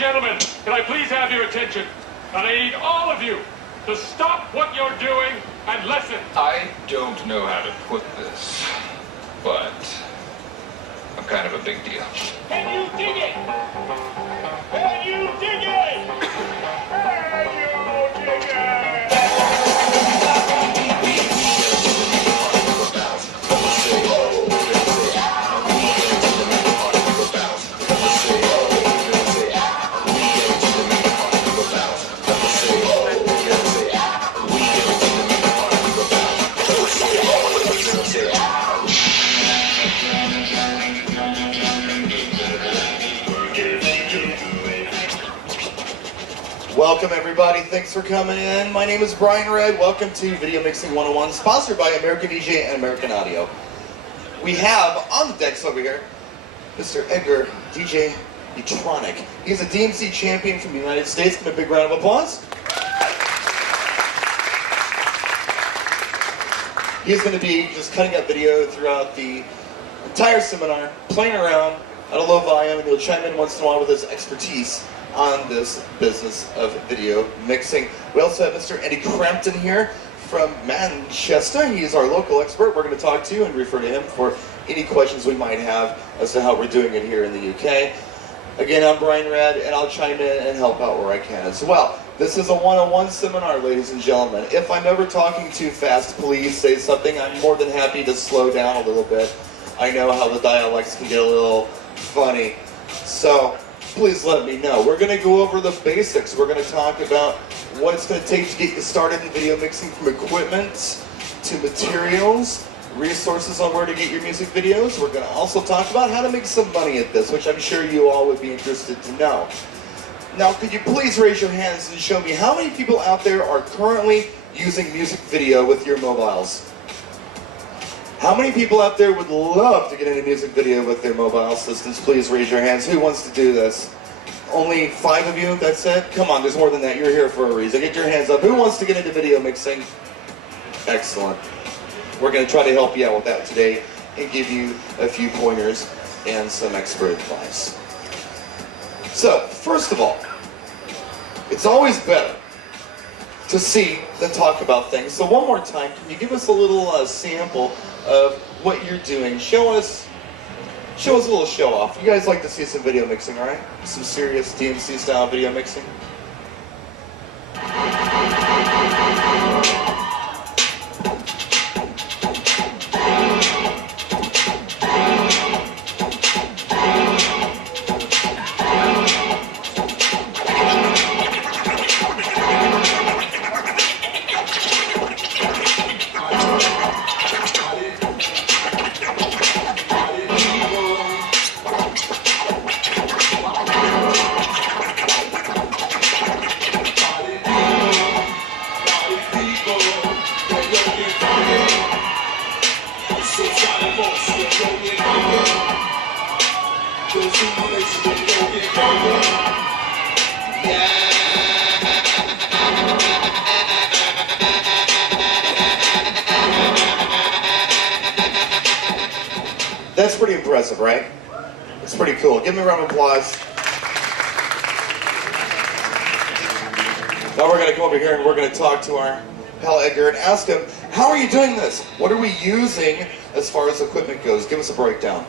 gentlemen, can I please have your attention? And I need all of you to stop what you're doing and listen. I don't know how to put this, but I'm kind of a big deal. Can you dig it? Can you dig it? Can you dig it? Welcome everybody, thanks for coming in. My name is Brian Red. Welcome to Video Mixing 101, sponsored by American ADJ and American Audio. We have on the decks over here, Mr. Edgar DJ Etronic. He's a DMC champion from the United States. Give him a big round of applause. He's going to be just cutting up video throughout the entire seminar, playing around at a low volume, and he'll chime in once in a while with his expertise on this business of video mixing. We also have Mr. Andy Crampton here from Manchester. He is our local expert. We're going to talk to and refer to him for any questions we might have as to how we're doing it here in the UK. Again, I'm Brian Rad, and I'll chime in and help out where I can as well. This is a one-on-one seminar, ladies and gentlemen. If I'm ever talking too fast, please say something. I'm more than happy to slow down a little bit. I know how the dialects can get a little funny. So please let me know. We're going to go over the basics. We're going to talk about what it's going to take to get you started in video mixing, from equipment to materials, resources on where to get your music videos. We're going to also talk about how to make some money at this, which I'm sure you all would be interested to know. Now, could you please raise your hands and show me how many people out there are currently using music video with your mobiles? How many people out there would love to get into music video with their mobile systems? Please raise your hands. Who wants to do this? Only 5 of you? That's it? Come on, there's more than that. You're here for a reason. Get your hands up. Who wants to get into video mixing? Excellent. We're going to try to help you out with that today and give you a few pointers and some expert advice. So, first of all, it's always better to see than talk about things. So one more time, can you give us a little sample of what you're doing? Show us a little show off. You guys like to see some video mixing, right? Some serious DMC style video mixing. That's pretty impressive, right? It's pretty cool. Give me a round of applause. Now we're going to come over here and we're going to talk to our pal Edgar and ask him, how are you doing this? What are we using as far as equipment goes? Give us a breakdown.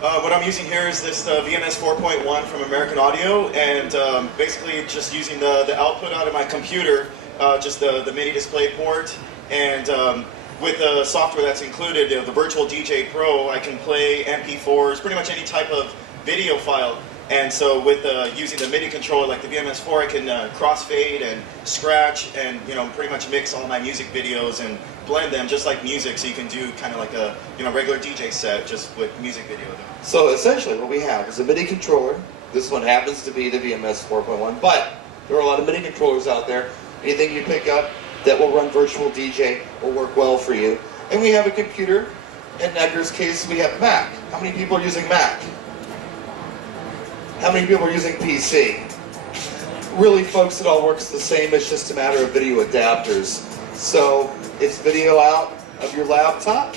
What I'm using here is this VMS 4.1 from American Audio, and basically just using the output out of my computer, just the MIDI display port, and with the software that's included, the Virtual DJ Pro, I can play MP4s, pretty much any type of video file. And so with using the MIDI controller like the VMS4, I can crossfade and scratch and pretty much mix all my music videos and blend them just like music. So you can do kind of like a regular DJ set just with music video. So essentially what we have is a MIDI controller. This one happens to be the VMS 4.1, but there are a lot of MIDI controllers out there. Anything you pick up that will run Virtual DJ will work well for you. And we have a computer. In Edgar's case, we have Mac. How many people are using Mac? How many people are using PC? Really, folks, it all works the same. It's just a matter of video adapters. So it's video out of your laptop,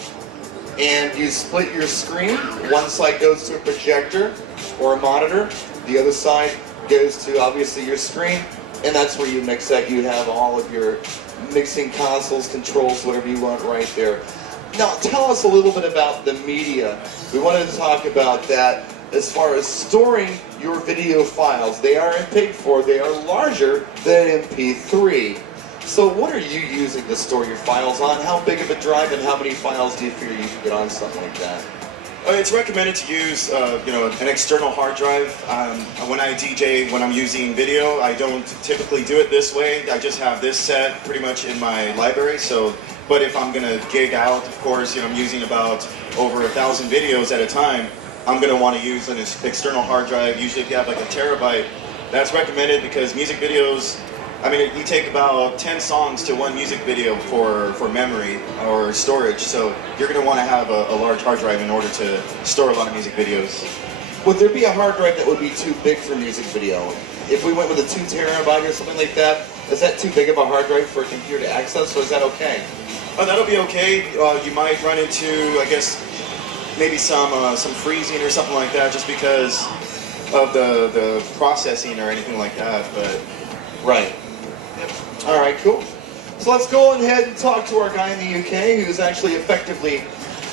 and you split your screen. One side goes to a projector or a monitor. The other side goes to obviously your screen, and that's where you mix that. You have all of your mixing consoles, controls, whatever you want right there. Now, tell us a little bit about the media. We wanted to talk about that as far as storing your video files. They are MPEG-4, they are larger than MP3. So what are you using to store your files on? How big of a drive and how many files do you figure you can get on something like that? It's recommended to use, an external hard drive. When I DJ, when I'm using video, I don't typically do it this way. I just have this set pretty much in my library. So, but if I'm gonna gig out, of course, I'm using about over 1,000 videos at a time. I'm gonna want to use an external hard drive. Usually, if you have like a terabyte, that's recommended because music videos. I mean, you take about 10 songs to one music video for memory or storage, so you're going to want to have a large hard drive in order to store a lot of music videos. Would there be a hard drive that would be too big for music video? If we went with a 2 terabyte or something like that, is that too big of a hard drive for a computer to access, or is that okay? That'll be okay. You might run into, I guess, maybe some freezing or something like that, just because of the processing or anything like that. But right. All right, cool. So let's go ahead and talk to our guy in the UK who's actually effectively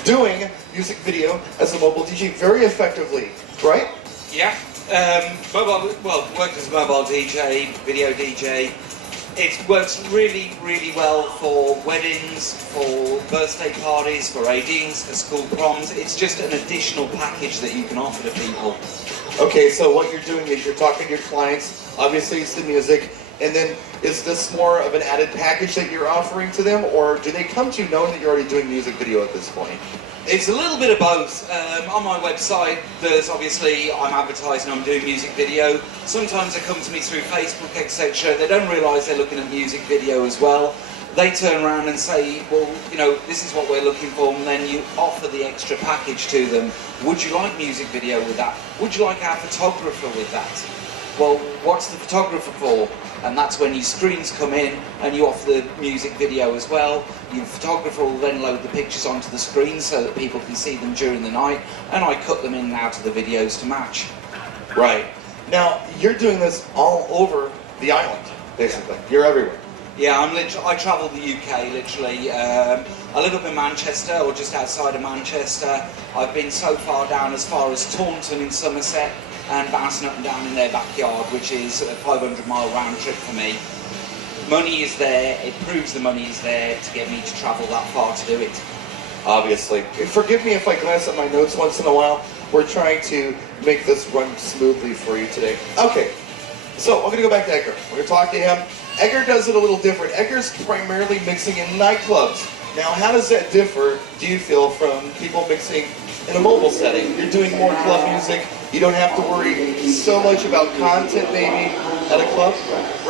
doing music video as a mobile DJ very effectively, right? Yeah. Worked as a mobile DJ, video DJ. It works really, really well for weddings, for birthday parties, for 18s, for school proms. It's just an additional package that you can offer to people. Okay, so what you're doing is you're talking to your clients, obviously it's the music, and then is this more of an added package that you're offering to them, or do they come to you knowing that you're already doing music video at this point? It's a little bit of both. On my website, there's obviously, I'm advertising, I'm doing music video. Sometimes they come to me through Facebook, etc. They don't realise they're looking at music video as well. They turn around and say, well, this is what we're looking for, and then you offer the extra package to them. Would you like music video with that? Would you like our photographer with that? Well, what's the photographer for? And that's when your screens come in and you offer the music video as well. Your photographer will then load the pictures onto the screen so that people can see them during the night, and I cut them in and out of the videos to match. Right. Now, you're doing this all over the island, basically. You're everywhere. Yeah, I travel the UK, literally. I live up in Manchester, or just outside of Manchester. I've been so far as Taunton in Somerset, and bouncing up and down in their backyard, which is a 500-mile round trip for me. Money is there, it proves the money is there to get me to travel that far to do it. Obviously. Forgive me if I glance at my notes once in a while. We're trying to make this run smoothly for you today. Okay, so I'm going to go back to Edgar. We're going to talk to him. Edgar does it a little different. Edgar's primarily mixing in nightclubs. Now, how does that differ, do you feel, from people mixing in a mobile setting? You're doing more club music. You don't have to worry so much about content, maybe, at a club?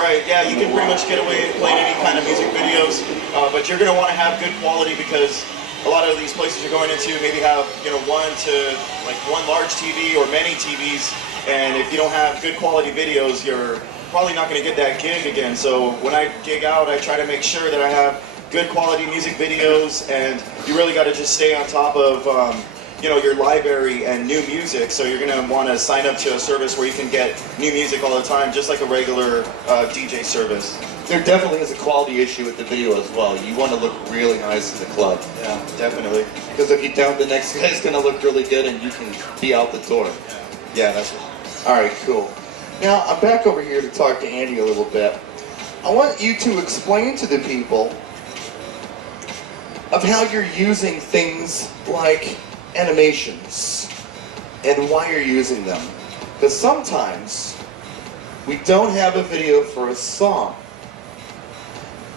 right, yeah, you can pretty much get away with playing any kind of music videos, but you're going to want to have good quality because a lot of these places you're going into maybe have, one large TV or many TVs, and if you don't have good quality videos, you're probably not going to get that gig again. So when I gig out, I try to make sure that I have good quality music videos, and you really got to just stay on top of your library and new music. So you're going to want to sign up to a service where you can get new music all the time, just like a regular DJ service. There definitely is a quality issue with the video as well. You want to look really nice in the club. Yeah, definitely. Because if you don't, the next guy's going to look really good and you can be out the door. Yeah, that's it. All right, cool. Now, I'm back over here to talk to Andy a little bit. I want you to explain to the people of how you're using things like animations and why you're using them. Because sometimes we don't have a video for a song.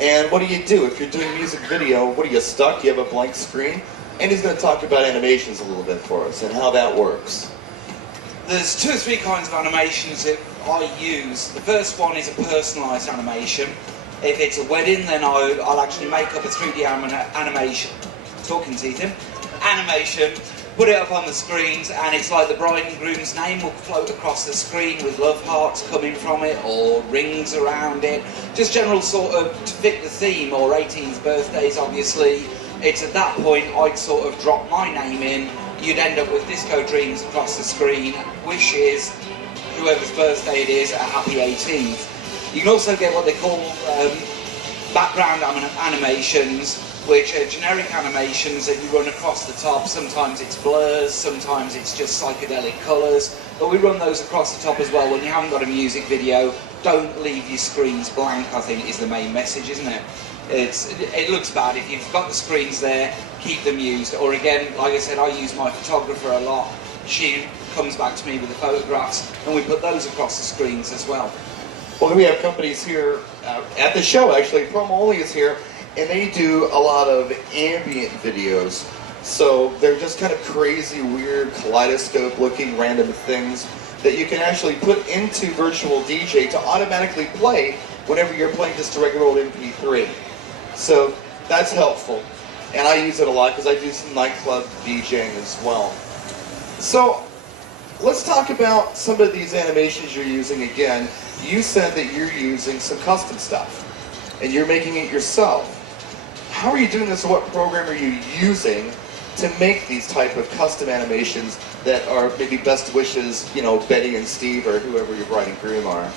And what do you do? If you're doing music video, what are you stuck? You have a blank screen? Andy's going to talk about animations a little bit for us and how that works. There's 2 or 3 kinds of animations that I use. The first one is a personalised animation. If it's a wedding, then I'll actually make up a 3D animation. Talking to him. Animation, put it up on the screens, and it's like the bride and groom's name will float across the screen with love hearts coming from it, or rings around it. Just general sort of to fit the theme, or 18th birthdays, obviously. It's at that point I'd sort of drop my name in, you'd end up with Disco Dreams across the screen, wishes whoever's birthday it is a happy 18th. You can also get what they call background animations, which are generic animations that you run across the top. Sometimes it's blurs, sometimes it's just psychedelic colours, but we run those across the top as well. When you haven't got a music video, don't leave your screens blank, I think is the main message, isn't it? It looks bad. If you've got the screens there, keep them used. Or again, like I said, I use my photographer a lot. She comes back to me with the photographs, and we put those across the screens as well. Well, we have companies here at the show, actually. Promo Only is here, and they do a lot of ambient videos. So they're just kind of crazy, weird, kaleidoscope-looking random things that you can actually put into Virtual DJ to automatically play whenever you're playing just a regular old MP3. So that's helpful. And I use it a lot because I do some nightclub DJing as well. So let's talk about some of these animations you're using again. You said that you're using some custom stuff and you're making it yourself. How are you doing this? What program are you using to make these type of custom animations that are maybe best wishes, you know, Betty and Steve or whoever your bride and groom are?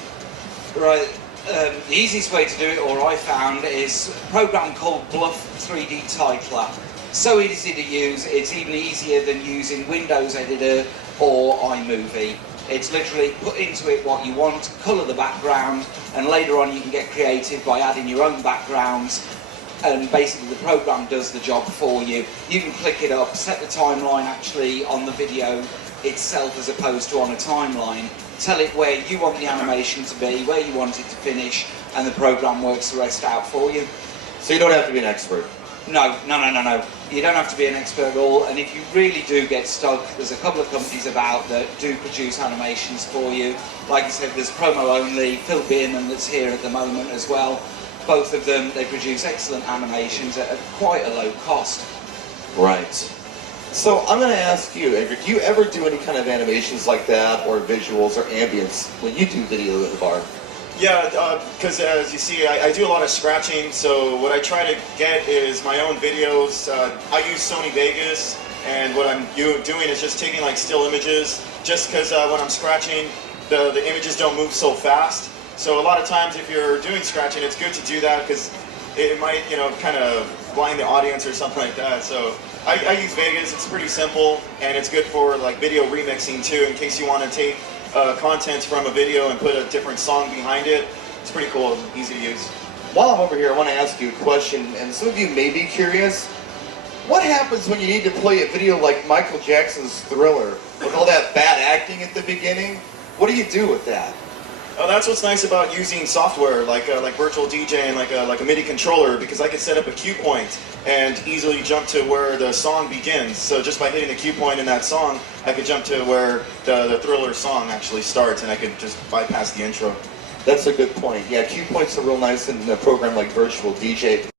Right. The easiest way to do it, or I found, is a program called Bluff 3D Titler. So easy to use, it's even easier than using Windows Editor or iMovie. It's literally put into it what you want, colour the background, and later on you can get creative by adding your own backgrounds, and basically the program does the job for you. You can click it up, set the timeline actually on the video itself as opposed to on a timeline, tell it where you want the animation to be, where you want it to finish, and the program works the rest out for you. So you don't have to be an expert? No. You don't have to be an expert at all, and if you really do get stuck, there's a couple of companies about that do produce animations for you. Like I said, there's Promo Only, Phil Bierman that's here at the moment as well. Both of them, they produce excellent animations at quite a low cost. Right. So I'm going to ask you, Edric, do you ever do any kind of animations like that, or visuals, or ambience when you do video at the bar? Yeah, because as you see, I do a lot of scratching, so what I try to get is my own videos. I use Sony Vegas, and what I'm doing is just taking like still images, just because when I'm scratching, the images don't move so fast. So a lot of times if you're doing scratching, it's good to do that because it might, you know, kind of blind the audience or something like that. So I use Vegas, it's pretty simple, and it's good for like video remixing too, in case you want to take content from a video and put a different song behind it. It's pretty cool, easy to use. While I'm over here, I want to ask you a question, and some of you may be curious. What happens when you need to play a video like Michael Jackson's Thriller, with all that bad acting at the beginning? What do you do with that? That's what's nice about using software like Virtual DJ and like a MIDI controller, because I can set up a cue point and easily jump to where the song begins. So just by hitting the cue point in that song, I could jump to where the Thriller song actually starts, and I could just bypass the intro. That's a good point. Yeah, cue points are real nice in a program like Virtual DJ.